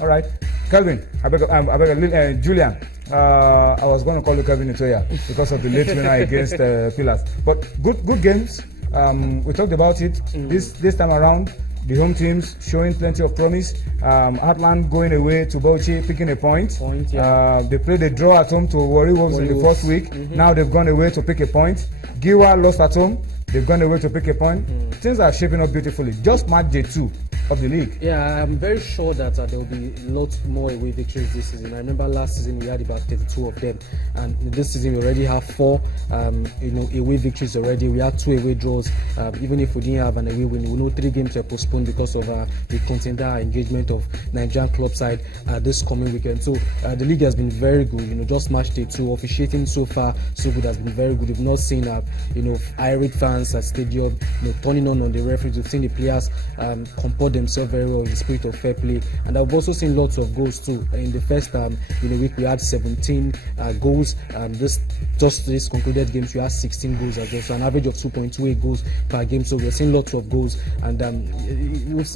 All right, Kelvin, Julian. I was going to call you Kelvin Itoya because of the late winner against Pillars. But good games. We talked about it this time around. The home teams showing plenty of promise. Heartland going away to Bauchi, picking a point. They played a draw at home to Warri Wolves in the first week. Now they've gone away to pick a point. Giwa lost at home. They've gone away to pick a point. Things are shaping up beautifully. Just match day 2 of the league. Yeah, I'm very sure that there will be lots more away victories this season. I remember last season we had about 32 of them, and this season we already have 4 away victories already. We had 2 away draws. Even if we didn't have an away win, we know 3 games were postponed because of the contender engagement of Nigerian club side this coming weekend. So the league has been very good. Just match day 2, officiating so far so good, has been very good. We've not seen irate fans at stadium turning on the referees. We've seen the players comport themselves very well in the spirit of fair play, and I've also seen lots of goals too. In the first week we had 17 goals. This concluded games we had 16 goals as well, so an average of 2.28 goals per game. So we're seeing lots of goals, and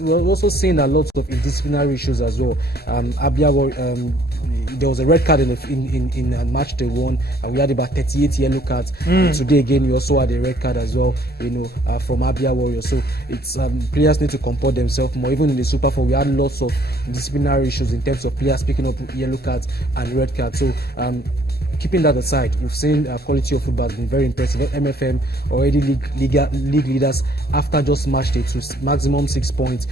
we're also seeing a lot of disciplinary issues as well. There was a red card in match day 1, and we had about 38 yellow cards. Today again we also had a red card as well, from Abia Warriors. So it's players need to comport themselves more. Even in the Super 4, we had lots of disciplinary issues in terms of players picking up yellow cards and red cards. So keeping that aside, we've seen quality of football has been very impressive. MFM already league leaders after just match day 2, maximum 6 points.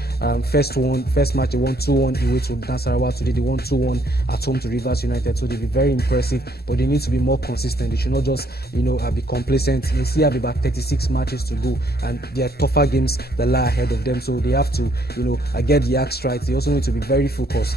First match they won 2-1 away to Nasarawa. Today they won 2-1 at home to Rivers United. So they'll be very impressive, but they need to be more consistent. They should not just be complacent. They still have about 36 matches to go, and there are tougher games that lie ahead of them. So they have to get the axe right. They also need to be very focused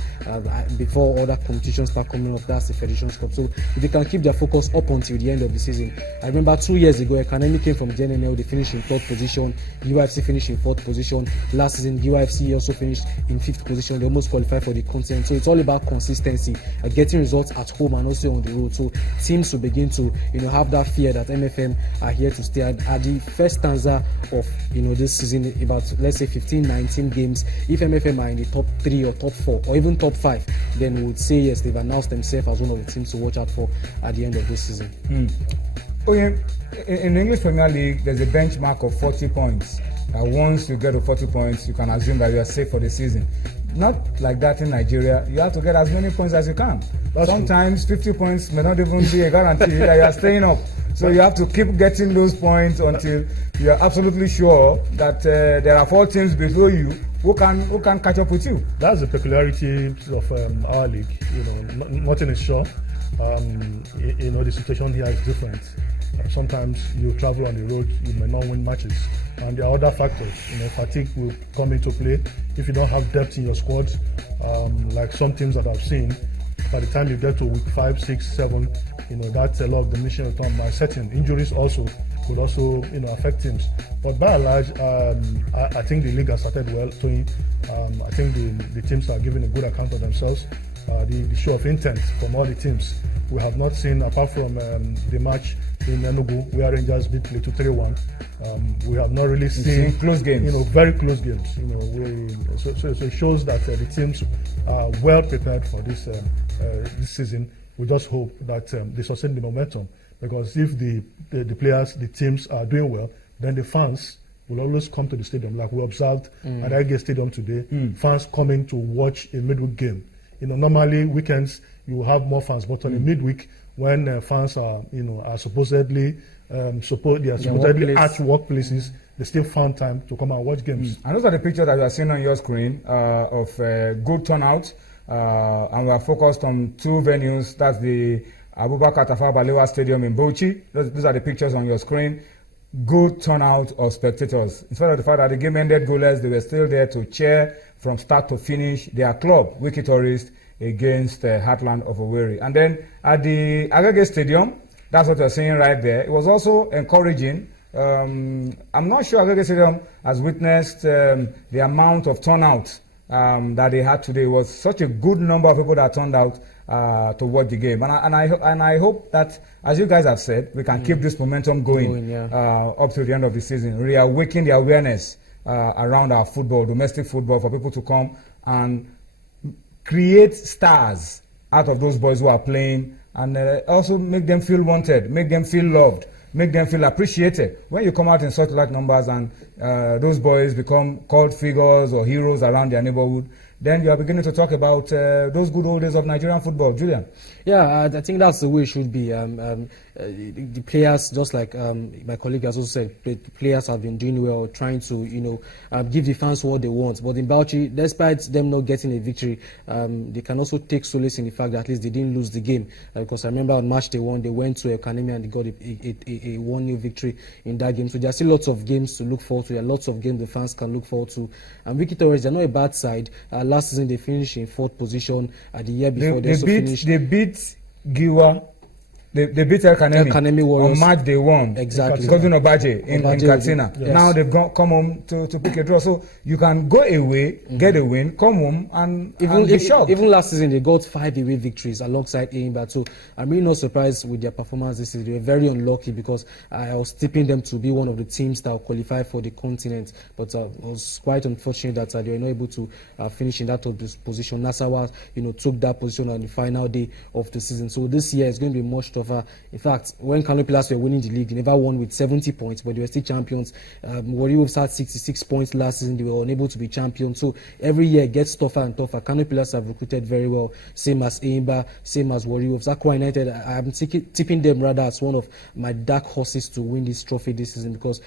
before other competitions start coming up. That's the Federations Cup. So if they can keep their focus up until the end of the season. I remember 2 years ago, Ekanemi came from JNNL. They finished in 3rd position. UFC finished in 4th position. Last season, UFC also finished in 5th position. They almost qualified for the continent. So it's all about consistency, getting results at home and also on the road. So teams will begin to have that fear that MFM are here to stay. At the first stanza of this season, about let's say 15-19 games, if MFM are in the top 3 or top 4 or even top 5, then we would say yes, they've announced themselves as one of the teams to watch out for at the end of this season. In the English Premier League, there's a benchmark of 40 points. Once you get to 40 points, you can assume that you are safe for the season. Not like that in Nigeria. You have to get as many points as you can. Sometimes 50 points may not even be a guarantee that you are staying up. So you have to keep getting those points until you are absolutely sure that there are 4 teams below you who can catch up with you. That's the peculiarity of our league. Nothing is sure. The situation here is different. Sometimes you travel on the road, you may not win matches, and there are other factors. Fatigue will come into play if you don't have depth in your squad. Like some teams that I've seen, by the time you get to week 5, 6, 7, that's a lot of diminishing return. Certain injuries also could also affect teams. But by and large, I think the league has started well. I think the teams are giving a good account of themselves. The show of intent from all the teams. We have not seen, apart from the match in Enugu, where Rangers beat Plateau 3-1. We have not really seen close games. Very close games. So it shows that the teams are well prepared for this season. We just hope that they sustain the momentum, because if the players, the teams are doing well, then the fans will always come to the stadium, like we observed at Agege Stadium today. Fans coming to watch a midweek game. Normally weekends you have more fans, but on a midweek, when fans are supposedly at workplaces, they still found time to come and watch games. And those are the pictures that you are seeing on your screen of good turnout, and we are focused on 2 venues. That's the Abubakar Tafawa Balewa Stadium in Bauchi. Those are the pictures on your screen. Good turnout of spectators. In spite of the fact that the game ended goalless, they were still there to cheer from start to finish their club, Wiki Tourist, against Heartland of Owerri. And then at the Agege Stadium, that's what you're seeing right there. It was also encouraging. I'm not sure Agege Stadium has witnessed the amount of turnout that they had today. It was such a good number of people that turned out to watch the game. And I hope that, as you guys have said, we can keep this momentum going up to the end of the season. Reawaken the awareness around our football, domestic football, for people to come and create stars out of those boys who are playing, and also make them feel wanted, make them feel loved, make them feel appreciated. When you come out in such large numbers and those boys become cult figures or heroes around their neighborhood, then you are beginning to talk about those good old days of Nigerian football. Julian? Yeah, I think that's the way it should be. The players, just like my colleague has also said, the players have been doing well, trying to, give the fans what they want. But in Bauchi, despite them not getting a victory, they can also take solace in the fact that at least they didn't lose the game. Because I remember on match day 1, they went to Academy and they got a 1-0 victory in that game. So there are still lots of games to look forward to. There are lots of games the fans can look forward to. And Wiki Torres, they're not a bad side. Last season, they finished in 4th position. The year before, they beat Giwa. They beat El Kanemi Warriors on match day 1. Exactly. Godwin Obaje in Katsina. Yes. Now they've come home to pick a draw. So you can go away, get a win, come home, and be shocked. Even last season, they got 5 away victories alongside Enyimba. So I'm really not surprised with their performance this season. They were very unlucky because I was tipping them to be one of the teams that will qualify for the continent. But it was quite unfortunate that they were not able to finish in that position. Nassau, took that position on the final day of the season. So this year is going to be much tougher. In fact, when Kano Pillars were winning the league, they never won with 70 points, but they were still champions. Warri Wolves had 66 points last season. They were unable to be champions. So every year it gets tougher and tougher. Kano Pillars have recruited very well, same as Enyimba, same as Warri Wolves. Aqua United, I'm tipping them rather as one of my dark horses to win this trophy this season because,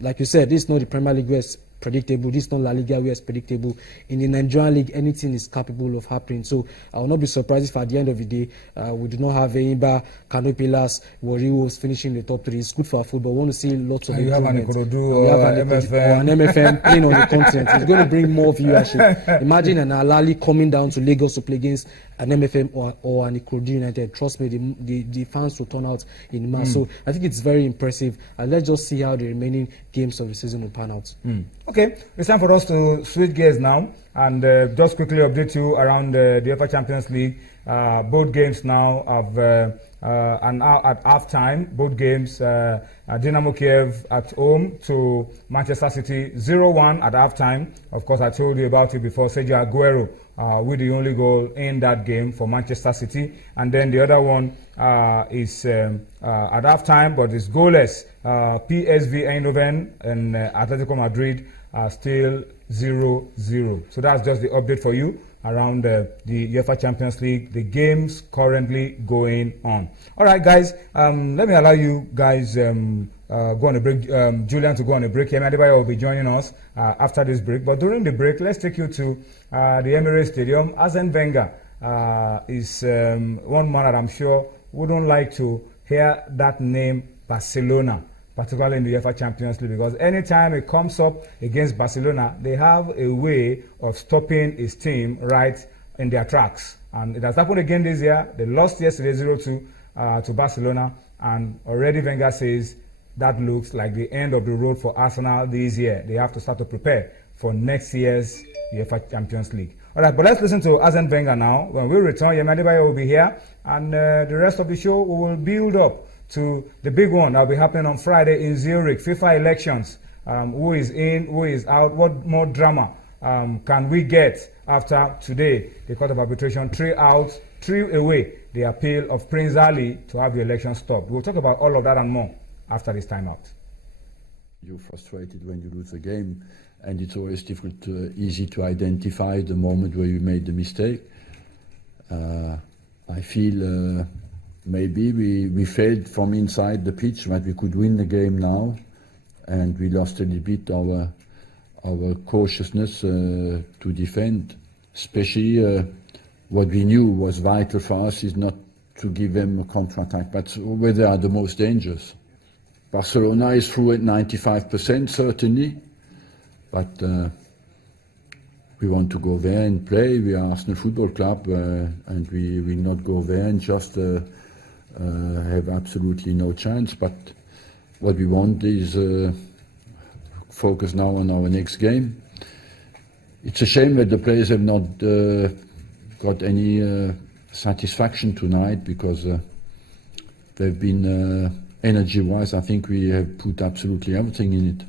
like you said, this is not the Premier League where it's predictable. This is not La Liga where it's predictable. In the Nigerian league, anything is capable of happening. So I will not be surprised if at the end of the day, we do not have Enyimba, Kano Pillars, Warri Wolves finishing the top 3. It's good for our football. We want to see lots of improvement. We have an MFM playing on the continent. It's going to bring more viewership. Imagine an Alali coming down to Lagos to play against an MFM or an Ikorodu United. Trust me, the fans will turn out in mass. So I think it's very impressive. And let's just see how the remaining games of the season will pan out. Okay, it's time for us to switch gears now and just quickly update you around the UEFA Champions League. Both games now have are now at half-time. Both games, Dynamo Kiev at home to Manchester City, 0-1 at half-time. Of course, I told you about it before. Sergio Aguero with the only goal in that game for Manchester City. And then the other one is at half-time, but it's goalless. PSV Eindhoven and Atletico Madrid are still 0-0. So that's just the update for you around the UEFA Champions League, the games currently going on. All right, guys, let me allow you guys go on a break. Julian to go on a break. Yemi Adebayo will be joining us after this break. But during the break, let's take you to the Emirates Stadium. Arsene Wenger is one man that I'm sure wouldn't like to hear that name, Barcelona, particularly in the UEFA Champions League, because anytime it comes up against Barcelona, they have a way of stopping his team right in their tracks. And it has happened again this year. They lost yesterday 0-2 to Barcelona, and already Wenger says that looks like the end of the road for Arsenal this year. They have to start to prepare for next year's UEFA Champions League. All right, but let's listen to Arsene Wenger now. When we return, Yemi Adebayo will be here, and the rest of the show we will build up to the big one that will be happening on Friday in Zurich, FIFA elections. Who is in, who is out, what more drama can we get after today? The Court of Arbitration, 3 out, 3 away the appeal of Prince Ali to have the election stopped. We'll talk about all of that and more after this timeout. You're frustrated when you lose a game, and it's always easy to identify the moment where you made the mistake. I feel maybe we failed from inside the pitch, that we could win the game now, and we lost a little bit our cautiousness to defend. Especially what we knew was vital for us is not to give them a counter-attack, but where they are the most dangerous. Barcelona is through at 95%, certainly, but we want to go there and play. We are Arsenal Football Club, and we will not go there and just have absolutely no chance. But what we want is focus now on our next game. It's a shame that the players have not got any satisfaction tonight, because they've been energy-wise, I think we have put absolutely everything in it.